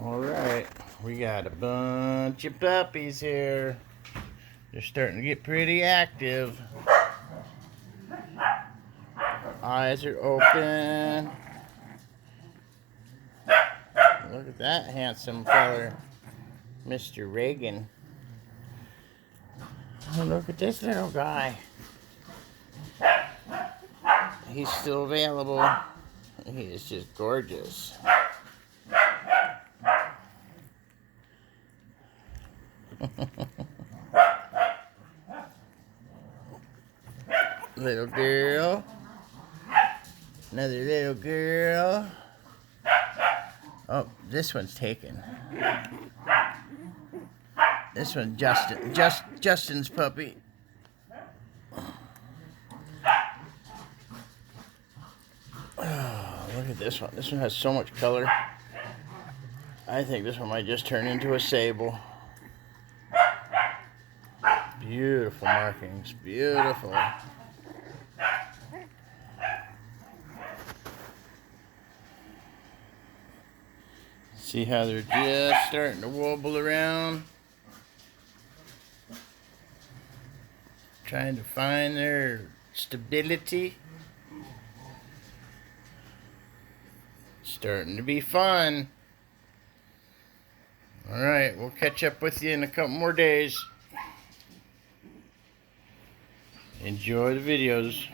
Alright, we got a bunch of puppies here. They're starting to get pretty active. Eyes are open. Look at that handsome feller, Mr. Reagan. Oh, look at this little guy. He's still available. He is just gorgeous. Little girl. Another little girl. Oh, this one's taken. This one's Justin's puppy. Oh, look at this one. This one has so much color. I think this one might just turn into a sable. Beautiful markings. Beautiful. See how they're just starting to wobble around? Trying to find their stability. Starting to be fun. Alright, we'll catch up with you in a couple more days. Enjoy the videos.